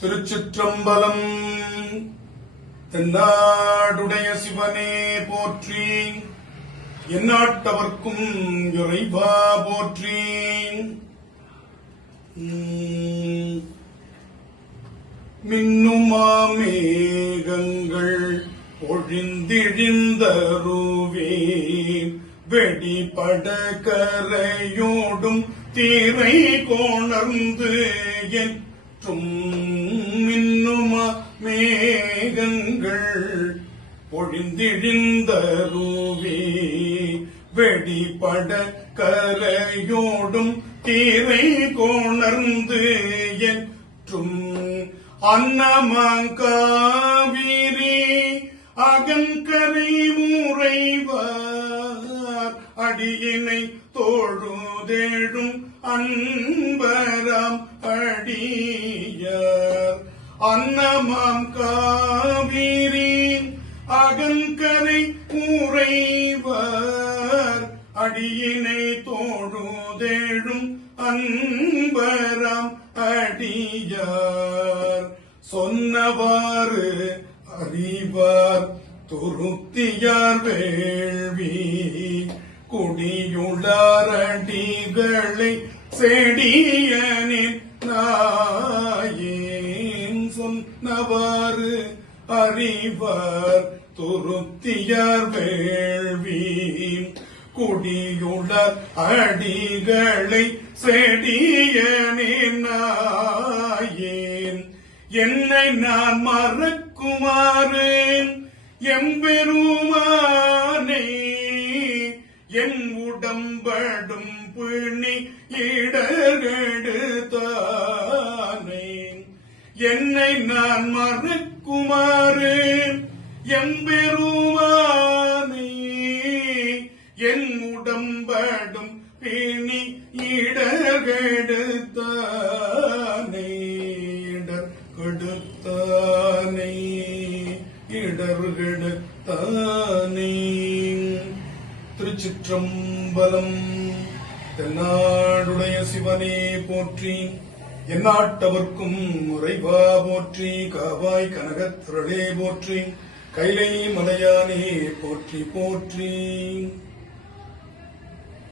திருச்சிற்றம்பலம். தென்னாடுடைய சிவனே போற்றி, எந்நாட்டவர்க்கும் இறைவா போற்றி. மின்னுமாமேகங்கள் ஒழிந்திழிந்தருவே வெடிபட கரையோடும் தீரை கோணர்ந்து என்றும் மின்னுமா மேகங்கள் ஒழிந்திழிந்தருவே வெடிபட கரையோடும் தீரை கோணர்ந்து என்றும் அன்னமாங்காவிரி அகங்கரை முறைவார் அடியினை தோழுதேழும் அன்பராம் அடியார். அன்னமாங்காவிரி அகங்கரை முறைவார் அடியினை தோழுதேழும் அன்பராம் அடியார். சொன்னவாறு அறிவார் துருத்தியார் வேள்வி குடியுளார் அடிகளை செடியனின் நாயேன். சொன்னவாறு அறிவார் துருத்தியார் வேள்வி குடியுளார் அடிகளை செடியனின் நாயேன். என்னை நான் மறக்குமாறு எம்பெருமானே என் உடம்படும் பிணி இடர்கெடுத்தானே. என்னை நான் மறக்குமாறு எம்பெருமானே என் உடம்படும் பிணி இடர்கெடுத்தானே. இடர்கெடுத்தானே இடர்கெடுத்தானே. திருச்சிற்றம்பலம். தென்னாடுடைய சிவனே போற்றி, எந்நாட்டவர்க்கும் இறைவா போற்றி. காவாய் கனகத்திரளே போற்றி, கைலை மலையானே போற்றி போற்றி.